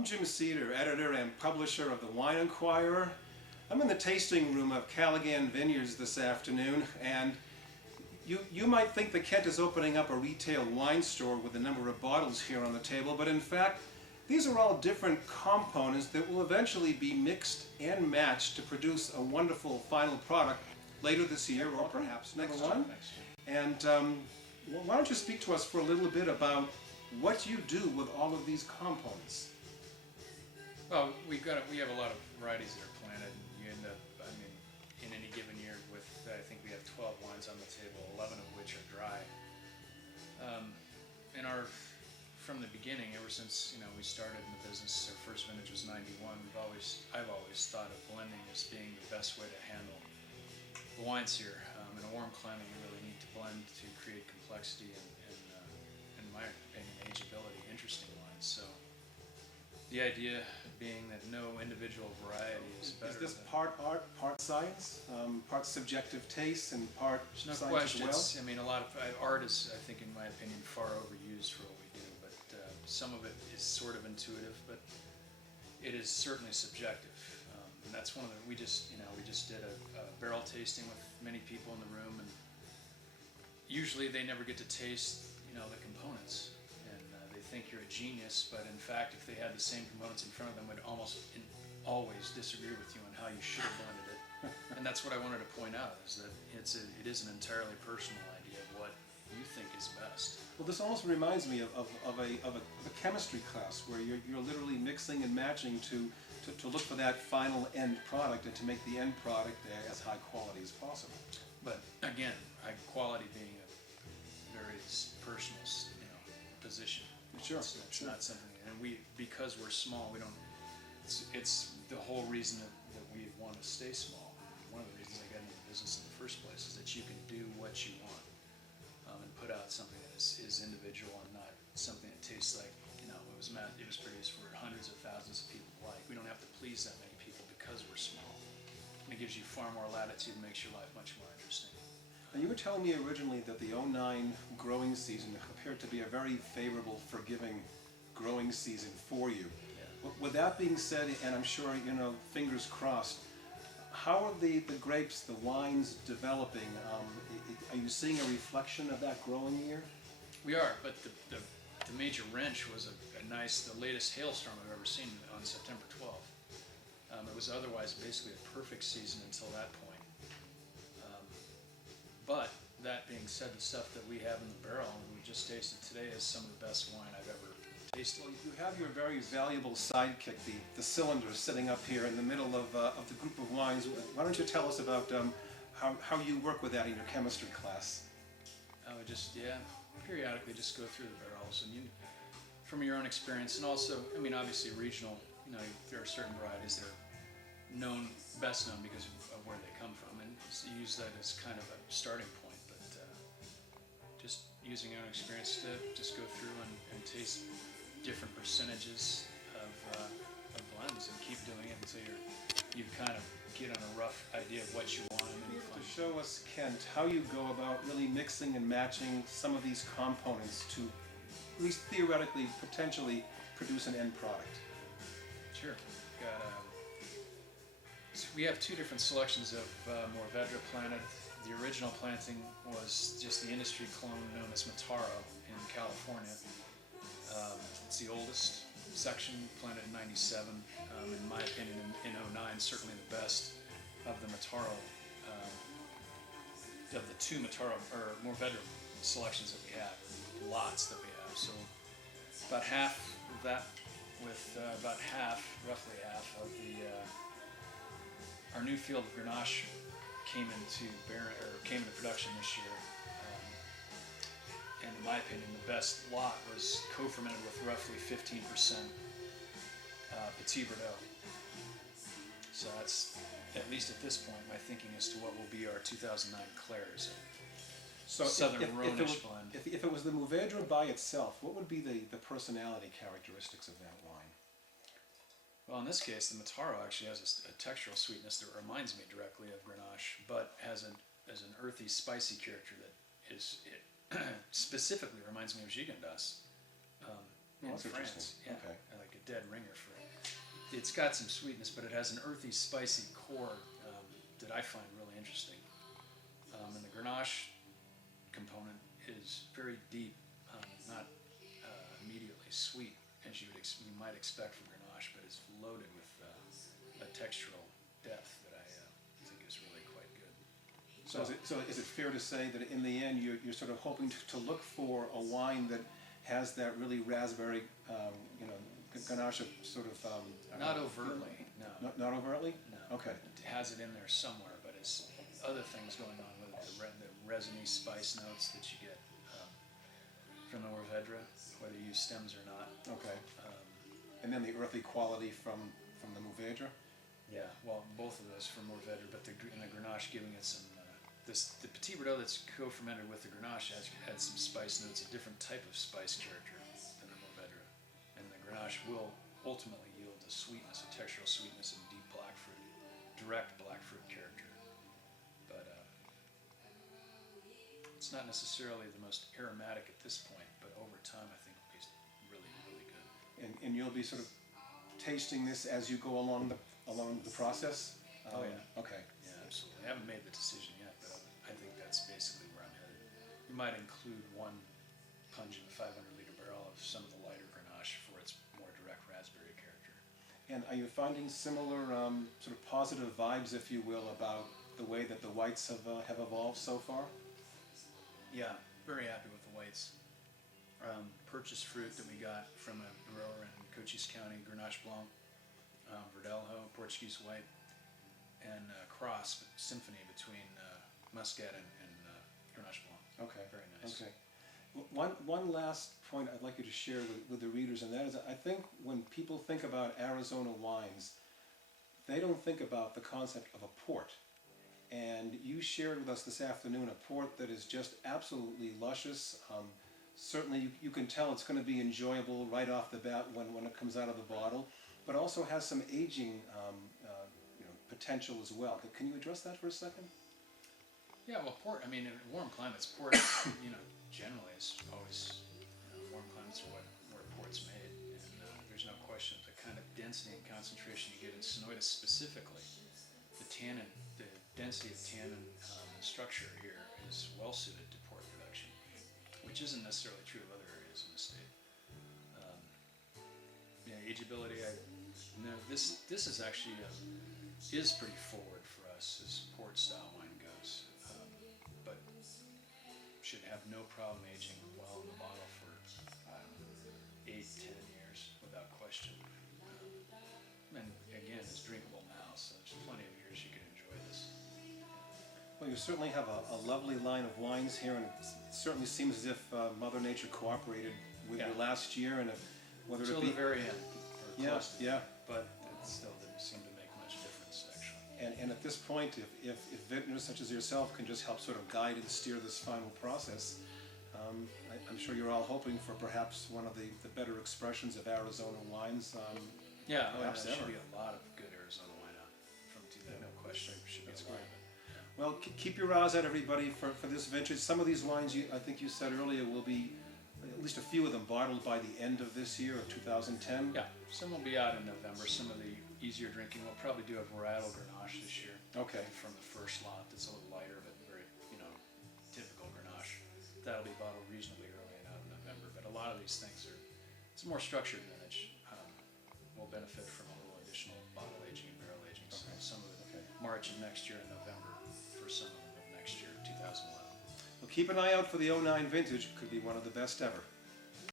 I'm Jim Cedar, editor and publisher of the Wine Inquirer. I'm in the tasting room of Callaghan Vineyards this afternoon, and you might think that Kent is opening up a retail wine store with a number of bottles here on the table, but in fact, these are all different components that will eventually be mixed and matched to produce a wonderful final product later this year or perhaps next year. And why don't you speak to us for a little bit about what you do with all of these components? Well, we have a lot of varieties that are planted. You end up, in any given year with, I think we have 12 wines on the table, 11 of which are dry. From the beginning, ever since we started in the business, our first vintage was '91. I've always thought of blending as being the best way to handle the wines here. In a warm climate, you really need to blend to create complexity and in my opinion, ageability, interesting wines. So the idea being that no individual variety is better. Is this part art, part science, part subjective taste, and part There's no science question. as well? A lot of art is, I think, in my opinion, far overused for what we do. But some of it is sort of intuitive, but it is certainly subjective. And that's one of the we just did a barrel tasting with many people in the room, and usually they never get to taste the components. They think you're a genius, but in fact, if they had the same components in front of them, would always disagree with you on how you should have blended it. And that's what I wanted to point out, is that it is an entirely personal idea of what you think is best. Well, this almost reminds me of a chemistry class where you're literally mixing and matching to look for that final end product and to make the end product as high quality as possible. But again, high quality being a very personal position. Sure. It's not something, and because we're small, we don't. It's the whole reason that we want to stay small. One of the reasons I got into the business in the first place is that you can do what you want and put out something that is individual and not something that tastes like it was produced for hundreds of thousands of people. We don't have to please that many people because we're small, and it gives you far more latitude and makes your life much more interesting. Now, you were telling me originally that the '09 growing season appeared to be a very favorable, forgiving growing season for you. Yeah. With that being said, and I'm sure, fingers crossed, how are the grapes, the wines developing? Are you seeing a reflection of that growing year? We are, but the major wrench was the latest hailstorm I've ever seen on September 12th. It was otherwise basically a perfect season until that point. But that being said, the stuff that we have in the barrel and we just tasted today is some of the best wine I've ever tasted. Well, you have your very valuable sidekick, the cylinder, sitting up here in the middle of the group of wines. Why don't you tell us about how you work with that in your chemistry class? I would periodically just go through the barrels, and from your own experience, and also, obviously regional. There are certain varieties that are best known because of where they come from, and you use that as kind of a starting point. But just using your own experience to just go through and taste different percentages of blends and keep doing it until you kind of get on a rough idea of what you want. And You have to show us, Kent, how you go about really mixing and matching some of these components to, at least theoretically, potentially produce an end product. Sure. We have two different selections of Mourvedre planted. The original planting was just the industry clone known as Mataro in California. It's the oldest section, planted in '97. In my opinion, in '09, certainly the best of the Mataro, of the two Mataro or Mourvedre selections that we have, lots that we have. So about half of that, with roughly half of our new field of Grenache came into production this year. And in my opinion, the best lot was co-fermented with roughly 15% Petit Verdot. So that's, at least at this point, my thinking as to what will be our 2009 Clairs. So Southern Rhônish blend. If it was the Mourvedre by itself, what would be the personality characteristics of that wine? Well, in this case, the Mataro actually has a textural sweetness that reminds me directly of Grenache, but has an earthy, spicy character that specifically reminds me of Gigondas in that's France. interesting. Yeah, Okay. like a dead ringer for it. It's got some sweetness, but it has an earthy, spicy core that I find really interesting. And the Grenache component is very deep, not immediately sweet, as you might expect from Grenache, but it's loaded with a textural depth that I think is really quite good. So is it fair to say that in the end you're sort of hoping to look for a wine that has that really raspberry, Grenache sort of... Not overtly, no. Not overtly? No. Okay. It has it in there somewhere, but it's other things going on with it. The resiny spice notes that you get from the Mourvedre, whether you use stems or not. Okay. And then the earthy quality from the Mourvedre? Yeah, well, both of those from Mourvedre, but the Grenache giving it some... the Petit Verdot that's co-fermented with the Grenache adds some spice notes, a different type of spice character than the Mourvedre. And the Grenache will ultimately yield a sweetness, a textural sweetness, and deep black fruit, direct black fruit character. But it's not necessarily the most aromatic at this point, but over time I think it'll be really, really good. And you'll be sort of tasting this as you go along the process? Oh yeah. Okay. Yeah, absolutely. I haven't made the decision yet, but I think that's basically where I'm headed. We might include one pungent 500-liter barrel of some of the lighter Grenache for its more direct raspberry character. And are you finding similar sort of positive vibes, if you will, about the way that the whites have evolved so far? Yeah, very happy with the whites. Purchased fruit that we got from a grower in Cochise County, Grenache Blanc, Verdelho, Portuguese white, and cross symphony between Muscat and Grenache Blanc. Okay. Very nice. Okay. One last point I'd like you to share with the readers, and that is, I think when people think about Arizona wines, they don't think about the concept of a port. And you shared with us this afternoon a port that is just absolutely luscious. Certainly you can tell it's going to be enjoyable right off the bat when it comes out of the bottle, but also has some aging potential as well. Can you address that for a second? Yeah, well, port, I mean, in warm climates, port, generally is always, warm climates are where port's made. And there's no question the kind of density and concentration you get in Sonoita specifically, the density of tannin and structure here is well suited to port production, which isn't necessarily true of other areas in the state. Ageability, this is actually is pretty forward for us as port style wine goes, but should have no problem aging well in the bottle for 8-10 years without question. And again, it's drinkable now, so there's plenty of years you can enjoy this. Well, you certainly have a lovely line of wines here, and it certainly seems as if Mother Nature cooperated with you last year, and whether Until it be the very end. Yeah. But it still didn't seem to make much difference, actually. And at this point, if vintners such as yourself can just help sort of guide and steer this final process, I'm sure you're all hoping for perhaps one of the better expressions of Arizona wines. There perhaps should ever. be a lot of good Arizona wine out from 2000. No question, should be a lot of it. Well, keep your eyes out, everybody, for this vintage. Some of these wines, I think you said earlier, will be, at least a few of them, bottled by the end of this year, of 2010. Yeah, some will be out in November. Some of the easier drinking, we'll probably do a varietal Grenache this year. Okay. From the first lot, that's a little lighter, but very, typical Grenache. That'll be bottled reasonably early and out in November. But a lot of these things it's a more structured vintage. Will benefit from a little additional bottle aging and barrel aging. So some of it March of next year and November for some of them of next year, 2011. Well, keep an eye out for the '09 vintage. Could be one of the best ever.